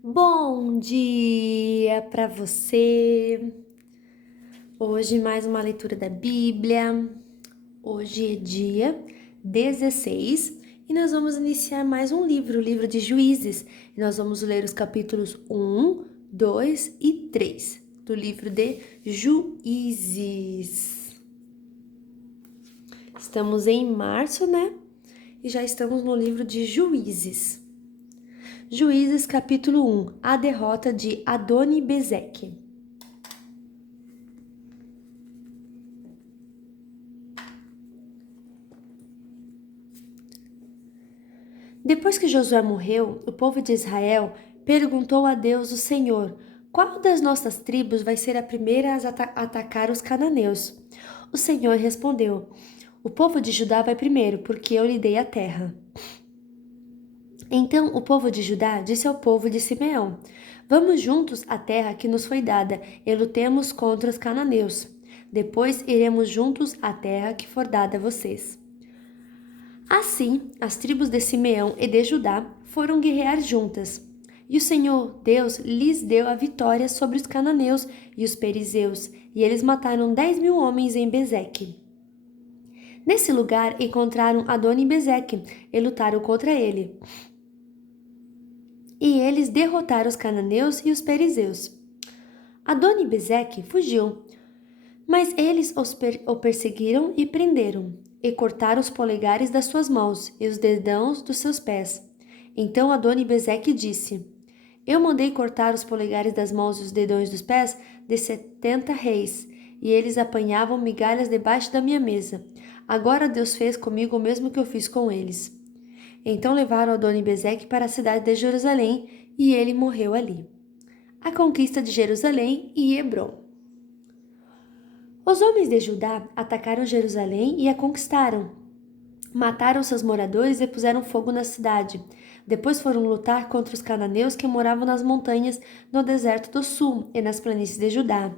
Bom dia para você! Hoje mais uma leitura da Bíblia. Hoje é dia 16 e nós vamos iniciar mais um livro, o livro de Juízes. E nós vamos ler os capítulos 1, 2 e 3 do livro de Juízes. Estamos em março, né? E já estamos no livro de Juízes. Juízes capítulo 1, a derrota de Adoni-Bezeque. Depois que Josué morreu, o povo de Israel perguntou a Deus, o Senhor: qual das nossas tribos vai ser a primeira a atacar os cananeus? O Senhor respondeu: o povo de Judá vai primeiro, porque eu lhe dei a terra. Então o povo de Judá disse ao povo de Simeão: vamos juntos à terra que nos foi dada e lutemos contra os cananeus. Depois iremos juntos à terra que for dada a vocês. Assim, as tribos de Simeão e de Judá foram guerrear juntas. E o Senhor Deus lhes deu a vitória sobre os cananeus e os perizeus, e eles mataram 10.000 homens em Bezeque. Nesse lugar encontraram Adoni-Bezeque e lutaram contra ele. E eles derrotaram os cananeus e os perizeus. Adoni-Bezeque fugiu, mas eles o perseguiram e prenderam, e cortaram os polegares das suas mãos e os dedões dos seus pés. Então Adoni-Bezeque disse: eu mandei cortar os polegares das mãos e os dedões dos pés de 70 reis, e eles apanhavam migalhas debaixo da minha mesa. Agora Deus fez comigo o mesmo que eu fiz com eles. Então levaram Adoni-Bezeque para a cidade de Jerusalém, e ele morreu ali. A conquista de Jerusalém e Hebrom. Os homens de Judá atacaram Jerusalém e a conquistaram. Mataram seus moradores e puseram fogo na cidade. Depois foram lutar contra os cananeus que moravam nas montanhas, no deserto do sul e nas planícies de Judá.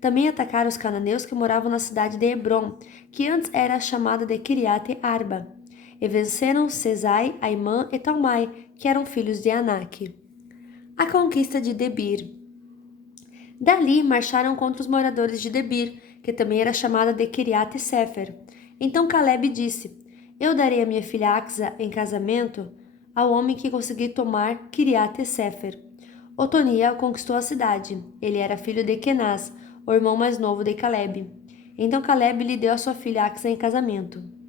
Também atacaram os cananeus que moravam na cidade de Hebrom, que antes era chamada de Kiriate Arba. E venceram Sesai, Aimã e Talmai, que eram filhos de Anak. A conquista de Debir. Dali marcharam contra os moradores de Debir, que também era chamada de Kiriate Sefer. Então Caleb disse: eu darei a minha filha Axa em casamento ao homem que conseguir tomar Kiriate Sefer. Otoniel conquistou a cidade. Ele era filho de Kenaz, o irmão mais novo de Caleb. Então Caleb lhe deu a sua filha Axa em casamento.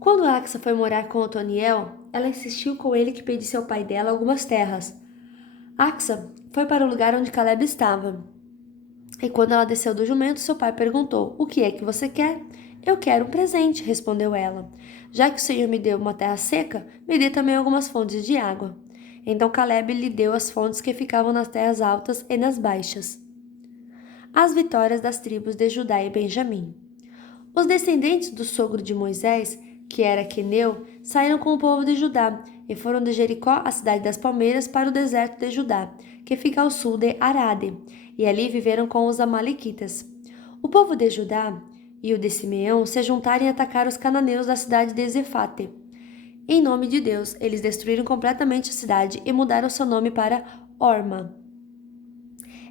Quando Axa foi morar com Otoniel, ela insistiu com ele que pedisse ao pai dela algumas terras. Axa foi para o lugar onde Caleb estava. E quando ela desceu do jumento, seu pai perguntou: o que é que você quer? Eu quero um presente, respondeu ela. Já que o Senhor me deu uma terra seca, me dê também algumas fontes de água. Então Caleb lhe deu as fontes que ficavam nas terras altas e nas baixas. As vitórias das tribos de Judá e Benjamim. Os descendentes do sogro de Moisés, que era Queneu, saíram com o povo de Judá e foram de Jericó, a cidade das palmeiras, para o deserto de Judá, que fica ao sul de Arade, e ali viveram com os amalequitas. O povo de Judá e o de Simeão se juntaram e atacaram os cananeus da cidade de Zefate. Em nome de Deus, eles destruíram completamente a cidade e mudaram seu nome para Orma.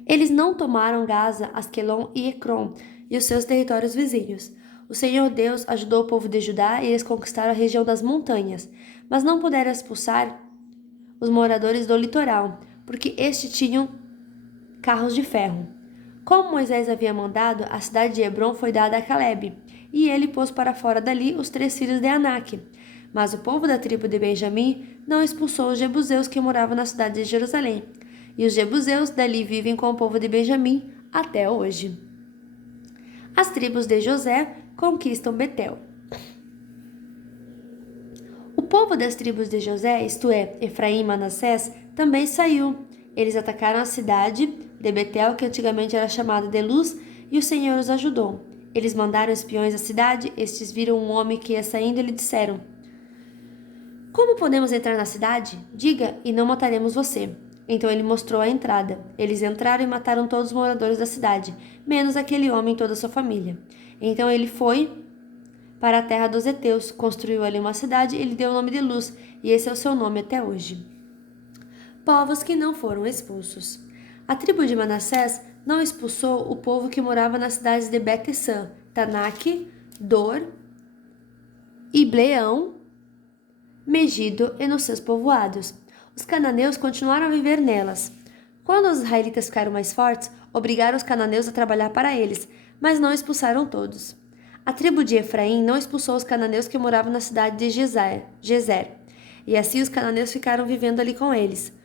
Eles não tomaram Gaza, Asquelon e Ecrom e os seus territórios vizinhos. O Senhor Deus ajudou o povo de Judá e eles conquistaram a região das montanhas, mas não puderam expulsar os moradores do litoral, porque estes tinham carros de ferro. Como Moisés havia mandado, a cidade de Hebrom foi dada a Caleb, e ele pôs para fora dali os 3 filhos de Anak. Mas o povo da tribo de Benjamim não expulsou os jebuseus que moravam na cidade de Jerusalém, e os jebuseus dali vivem com o povo de Benjamim até hoje. As tribos de José conquistam Betel. O povo das tribos de José, isto é, Efraim e Manassés, também saiu. Eles atacaram a cidade de Betel, que antigamente era chamada de Luz, e o Senhor os ajudou. Eles mandaram espiões à cidade, estes viram um homem que ia saindo e lhe disseram: como podemos entrar na cidade? Diga, e não mataremos você. Então ele mostrou a entrada. Eles entraram e mataram todos os moradores da cidade, menos aquele homem e toda a sua família. Então ele foi para a terra dos heteus, construiu ali uma cidade e lhe deu o nome de Luz, e esse é o seu nome até hoje. povos que não foram expulsos. A tribo de Manassés não expulsou o povo que morava nas cidades de Bet-San, Tanak, Dor, Ibleão, Megido e nos seus povoados. Os cananeus continuaram a viver nelas. Quando os israelitas ficaram mais fortes, obrigaram os cananeus a trabalhar para eles, mas não expulsaram todos. A tribo de Efraim não expulsou os cananeus que moravam na cidade de Gezer, e assim os cananeus ficaram vivendo ali com eles.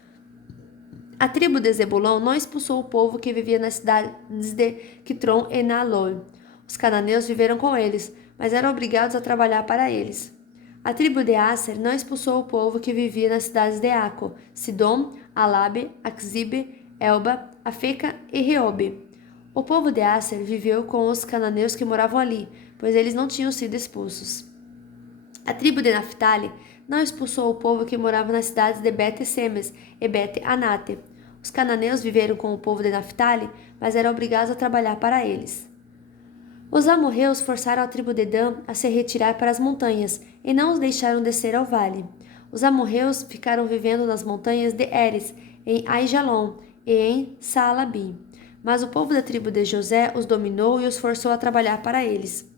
A tribo de Zebulon não expulsou o povo que vivia nas cidades de Quitron e Naalol. Os cananeus viveram com eles, mas eram obrigados a trabalhar para eles. A tribo de Aser não expulsou o povo que vivia nas cidades de Aco, Sidom, Alabe, Axibe, Elba, Afeca e Reobe. O povo de Aser viveu com os cananeus que moravam ali, pois eles não tinham sido expulsos. A tribo de Naphtali não expulsou o povo que morava nas cidades de Bet-Semes e Bet-Anate. Os cananeus viveram com o povo de Naphtali, mas eram obrigados a trabalhar para eles. Os amorreus forçaram a tribo de Dan a se retirar para as montanhas e não os deixaram descer ao vale. Os amorreus ficaram vivendo nas montanhas de Eres, em Aijalon e em Saalabim. Mas o povo da tribo de José os dominou e os forçou a trabalhar para eles.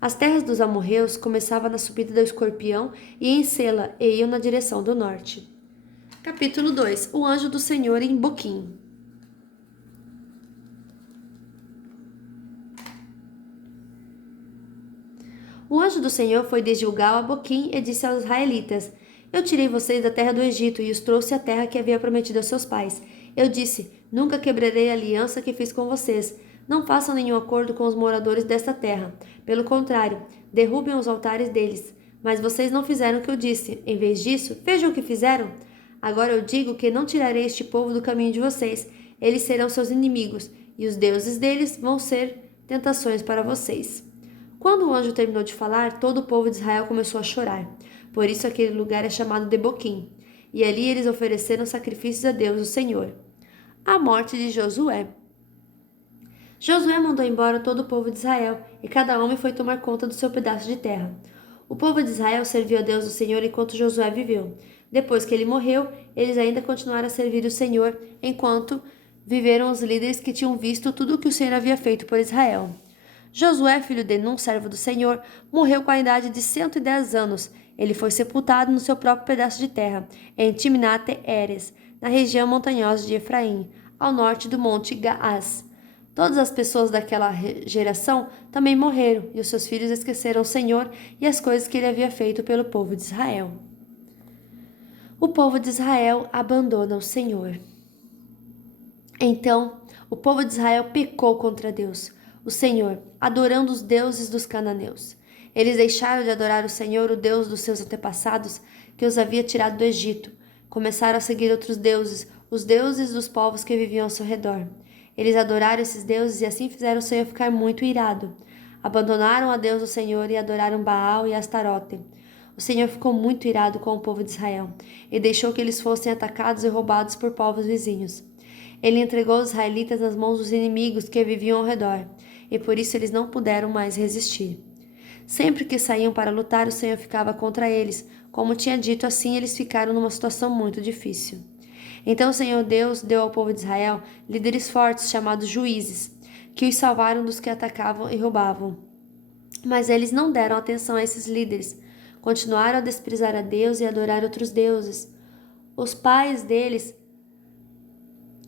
As terras dos amorreus começavam na subida do Escorpião e em Sela e iam na direção do norte. Capítulo 2. O anjo do Senhor em Boquim. O anjo do Senhor foi de Gilgal a Boquim e disse aos israelitas: Eu tirei vocês da terra do Egito e os trouxe à terra que havia prometido aos seus pais. Eu disse: Nunca quebrarei a aliança que fiz com vocês. Não façam nenhum acordo com os moradores desta terra. Pelo contrário, derrubem os altares deles. Mas vocês não fizeram o que eu disse. Em vez disso, vejam o que fizeram. Agora eu digo que não tirarei este povo do caminho de vocês. Eles serão seus inimigos, e os deuses deles vão ser tentações para vocês. Quando o anjo terminou de falar, todo o povo de Israel começou a chorar. Por isso aquele lugar é chamado de Boquim. E ali eles ofereceram sacrifícios a Deus, o Senhor. A morte de Josué. Josué mandou embora todo o povo de Israel, e cada homem foi tomar conta do seu pedaço de terra. O povo de Israel serviu a Deus, o Senhor, enquanto Josué viveu. Depois que ele morreu, eles ainda continuaram a servir o Senhor, enquanto viveram os líderes que tinham visto tudo o que o Senhor havia feito por Israel. Josué, filho de Nun, servo do Senhor, morreu com a idade de 110 anos. Ele foi sepultado no seu próprio pedaço de terra, em Timnate-Heres, na região montanhosa de Efraim, ao norte do monte Gaás. Todas as pessoas daquela geração também morreram, e os seus filhos esqueceram o Senhor e as coisas que ele havia feito pelo povo de Israel. O povo de Israel abandona o Senhor. Então, o povo de Israel pecou contra Deus, o Senhor, adorando os deuses dos cananeus. Eles deixaram de adorar o Senhor, o Deus dos seus antepassados, que os havia tirado do Egito. Começaram a seguir outros deuses, os deuses dos povos que viviam ao seu redor. Eles adoraram esses deuses e assim fizeram o Senhor ficar muito irado. Abandonaram a Deus o Senhor e adoraram Baal e Astarote. O Senhor ficou muito irado com o povo de Israel e deixou que eles fossem atacados e roubados por povos vizinhos. Ele entregou os israelitas nas mãos dos inimigos que viviam ao redor, e por isso eles não puderam mais resistir. Sempre que saíam para lutar, o Senhor ficava contra eles. Como tinha dito, assim eles ficaram numa situação muito difícil. Então o Senhor Deus deu ao povo de Israel líderes fortes chamados juízes, que os salvaram dos que atacavam e roubavam. Mas eles não deram atenção a esses líderes. Continuaram a desprezar a Deus e a adorar outros deuses. Os pais deles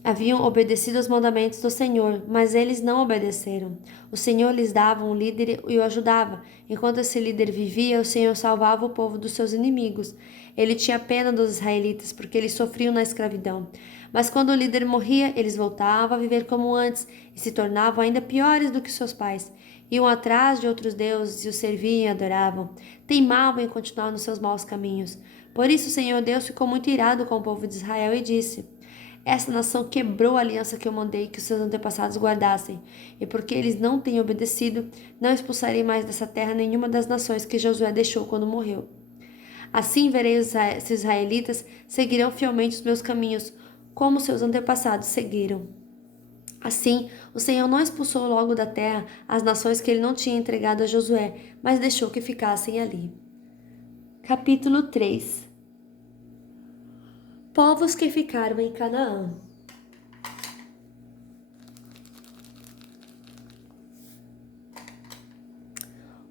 haviam obedecido aos mandamentos do Senhor, mas eles não obedeceram. O Senhor lhes dava um líder e o ajudava. Enquanto esse líder vivia, o Senhor salvava o povo dos seus inimigos. Ele tinha pena dos israelitas, porque eles sofriam na escravidão. Mas quando o líder morria, eles voltavam a viver como antes e se tornavam ainda piores do que seus pais. Iam atrás de outros deuses e os serviam e adoravam. Teimavam em continuar nos seus maus caminhos. Por isso o Senhor Deus ficou muito irado com o povo de Israel e disse: Essa nação quebrou a aliança que eu mandei que os seus antepassados guardassem, e porque eles não têm obedecido, não expulsarei mais dessa terra nenhuma das nações que Josué deixou quando morreu. Assim verei os israelitas seguirão fielmente os meus caminhos, como seus antepassados seguiram. Assim, o Senhor não expulsou logo da terra as nações que ele não tinha entregado a Josué, mas deixou que ficassem ali. Capítulo 3. Povos que ficaram em Canaã.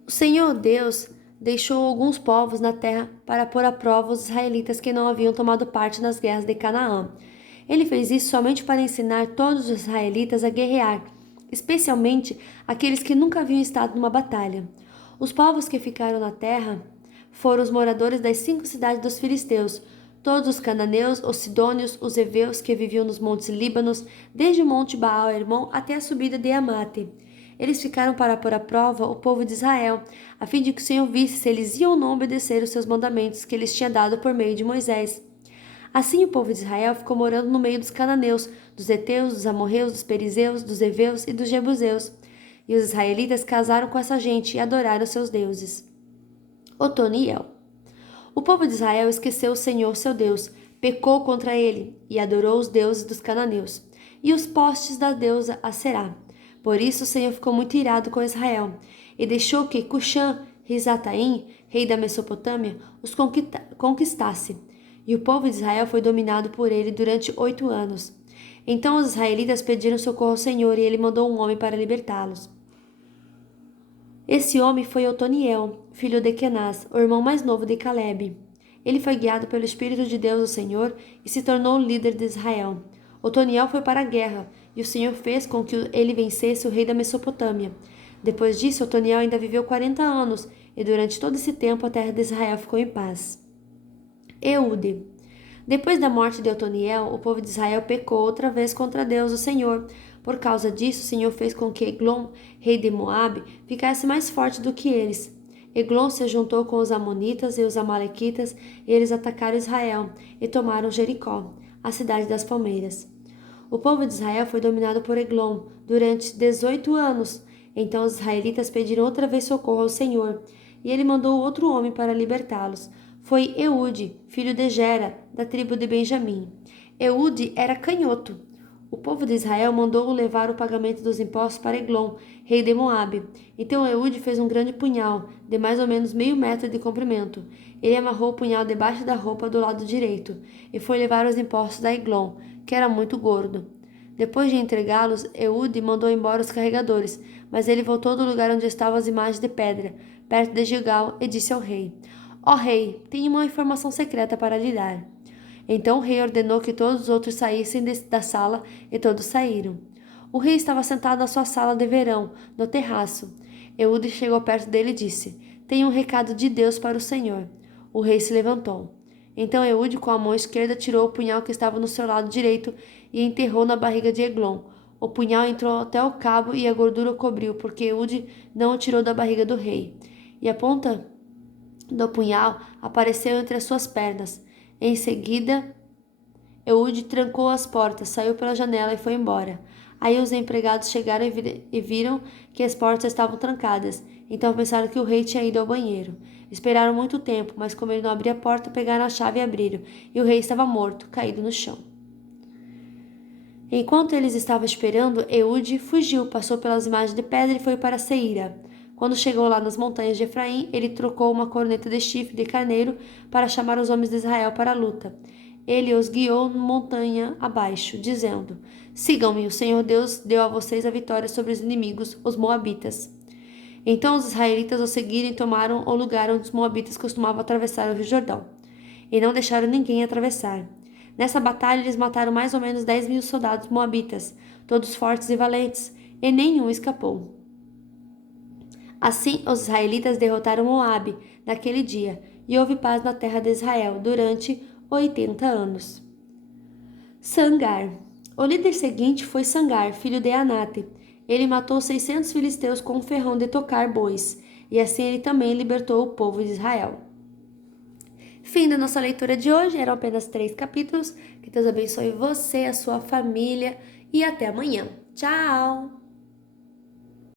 O Senhor Deus deixou alguns povos na terra para pôr à prova os israelitas que não haviam tomado parte nas guerras de Canaã. Ele fez isso somente para ensinar todos os israelitas a guerrear, especialmente aqueles que nunca haviam estado numa batalha. Os povos que ficaram na terra foram os moradores das 5 cidades dos filisteus, todos os cananeus, os sidônios, os heveus que viviam nos montes Líbanos, desde o monte Baal-Hermon até a subida de Amate. Eles ficaram para pôr à prova o povo de Israel, a fim de que o Senhor visse se eles iam ou não obedecer os seus mandamentos que eles tinha dado por meio de Moisés. Assim o povo de Israel ficou morando no meio dos cananeus, dos heteus, dos amorreus, dos perizeus, dos heveus e dos jebuseus. E os israelitas casaram com essa gente e adoraram seus deuses. Otoniel. O povo de Israel esqueceu o Senhor, seu Deus, pecou contra ele e adorou os deuses dos cananeus e os postes da deusa Aserá. Por isso o Senhor ficou muito irado com Israel e deixou que Cuxã-Risataim, rei da Mesopotâmia, os conquistasse. E o povo de Israel foi dominado por ele durante 8 anos. Então os israelitas pediram socorro ao Senhor e ele mandou um homem para libertá-los. Esse homem foi Otoniel, filho de Kenaz, o irmão mais novo de Calebe. Ele foi guiado pelo Espírito de Deus, o Senhor, e se tornou o líder de Israel. Otoniel foi para a guerra, e o Senhor fez com que ele vencesse o rei da Mesopotâmia. Depois disso, Otoniel ainda viveu 40 anos, e durante todo esse tempo a terra de Israel ficou em paz. Eude. Depois da morte de Otoniel, o povo de Israel pecou outra vez contra Deus, o Senhor. Por causa disso, o Senhor fez com que Eglon, rei de Moabe, ficasse mais forte do que eles. Eglon se juntou com os amonitas e os amalequitas, e eles atacaram Israel e tomaram Jericó, a cidade das palmeiras. O povo de Israel foi dominado por Eglon durante 18 anos. Então os israelitas pediram outra vez socorro ao Senhor, e ele mandou outro homem para libertá-los. Foi Eude, filho de Gera, da tribo de Benjamim. Eude era canhoto. O povo de Israel mandou-o levar o pagamento dos impostos para Eglon, rei de Moabe. Então Eude fez um grande punhal, de mais ou menos meio metro de comprimento. Ele amarrou o punhal debaixo da roupa do lado direito, e foi levar os impostos a Eglon, que era muito gordo. Depois de entregá-los, Eude mandou embora os carregadores, mas ele voltou do lugar onde estavam as imagens de pedra, perto de Gilgal, e disse ao rei: Ó rei, tenho uma informação secreta para lhe dar. Então o rei ordenou que todos os outros saíssem da sala, e todos saíram. O rei estava sentado na sua sala de verão, no terraço. Eude chegou perto dele e disse: Tenho um recado de Deus para o Senhor. O rei se levantou. Então Eude, com a mão esquerda, tirou o punhal que estava no seu lado direito e enterrou na barriga de Eglon. O punhal entrou até o cabo e a gordura o cobriu, porque Eude não o tirou da barriga do rei. E a ponta do punhal apareceu entre as suas pernas. Em seguida, Eude trancou as portas, saiu pela janela e foi embora. Aí os empregados chegaram e viram que as portas estavam trancadas. Então pensaram que o rei tinha ido ao banheiro. Esperaram muito tempo, mas como ele não abria a porta, pegaram a chave e abriram. E o rei estava morto, caído no chão. Enquanto eles estavam esperando, Eude fugiu, passou pelas imagens de pedra e foi para Seira. Quando chegou lá nas montanhas de Efraim, ele trocou uma corneta de chifre de carneiro para chamar os homens de Israel para a luta. Ele os guiou montanha abaixo, dizendo: Sigam-me, o Senhor Deus deu a vocês a vitória sobre os inimigos, os moabitas. Então os israelitas o seguiram e tomaram o lugar onde os moabitas costumavam atravessar o Rio Jordão. E não deixaram ninguém atravessar. Nessa batalha eles mataram mais ou menos 10.000 soldados moabitas, todos fortes e valentes, e nenhum escapou. Assim, os israelitas derrotaram Moabe naquele dia, e houve paz na terra de Israel durante 80 anos. Sangar. O líder seguinte foi Sangar, filho de Anate. Ele matou 600 filisteus com um ferrão de tocar bois, e assim ele também libertou o povo de Israel. Fim da nossa leitura de hoje, eram apenas 3 capítulos. Que Deus abençoe você, a sua família, e até amanhã. Tchau!